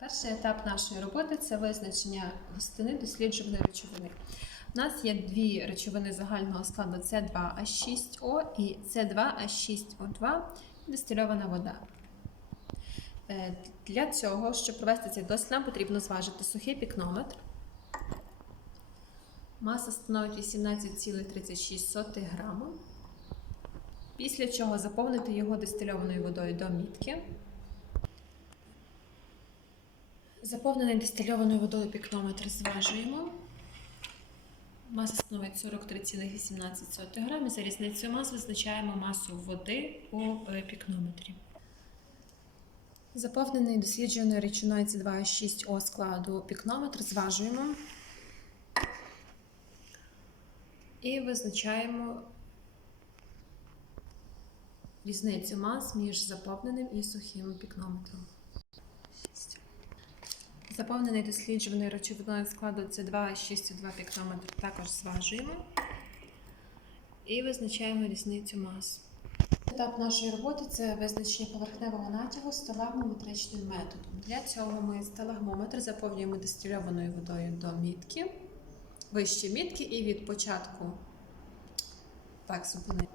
Перший етап нашої роботи це визначення густини досліджуваної речовини. У нас є дві речовини загального складу С2H6O і С2H6O2 дистильована вода. Е, Для цього, щоб провести цей дослід, нам потрібно зважити сухий пікнометр. Маса становить 18,36 грама. Після чого заповнити його дистильованою водою до мітки. Заповнений дистильованою водою пікнометр зважуємо. Маса становить 43,18 грамів. За різницею мас визначаємо масу води у е, пікнометрі. Заповнений дослідженою речовиною С2H6O складу пікнометр зважуємо і визначаємо різницю мас між заповненим і сухим пікнометром. Заповнений досліджуваною речовиною складу С2H6O2 пікнометр також зважуємо і визначаємо різницю мас. Етап нашої роботи це визначення поверхневого натягу сталагмометричним методом. Для цього ми сталагмометр заповнюємо дистильованою водою до мітки, вище мітки і від початку так, зупинити.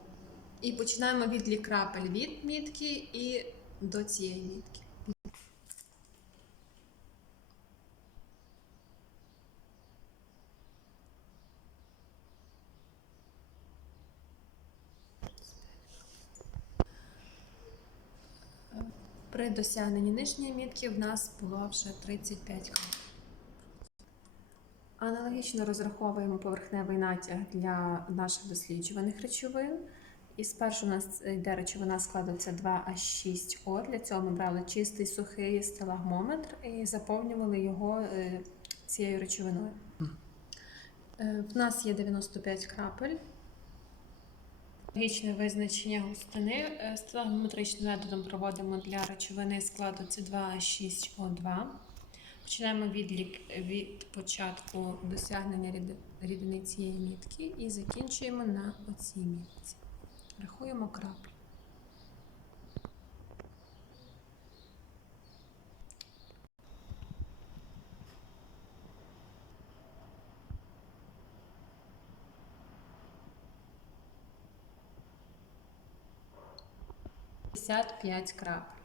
І починаємо від крапель від мітки і до цієї мітки. При досягненні нижньої мітки в нас було вже 35 крапель. Аналогічно розраховуємо поверхневий натяг для наших досліджуваних речовин. І спершу у нас йде речовина складу С2H6O. Для цього ми брали чистий сухий сталагмометр і заповнювали його е, цією речовиною. Е, В нас є 95 крапель. Логічне визначення густини е, сталагмометричним методом проводимо для речовини складу С2H6O2. Починаємо відлік від початку досягнення рідини цієї мітки і закінчуємо на оцій мітці. Рахуємо краплі. П'ятдесят п'ять крапель.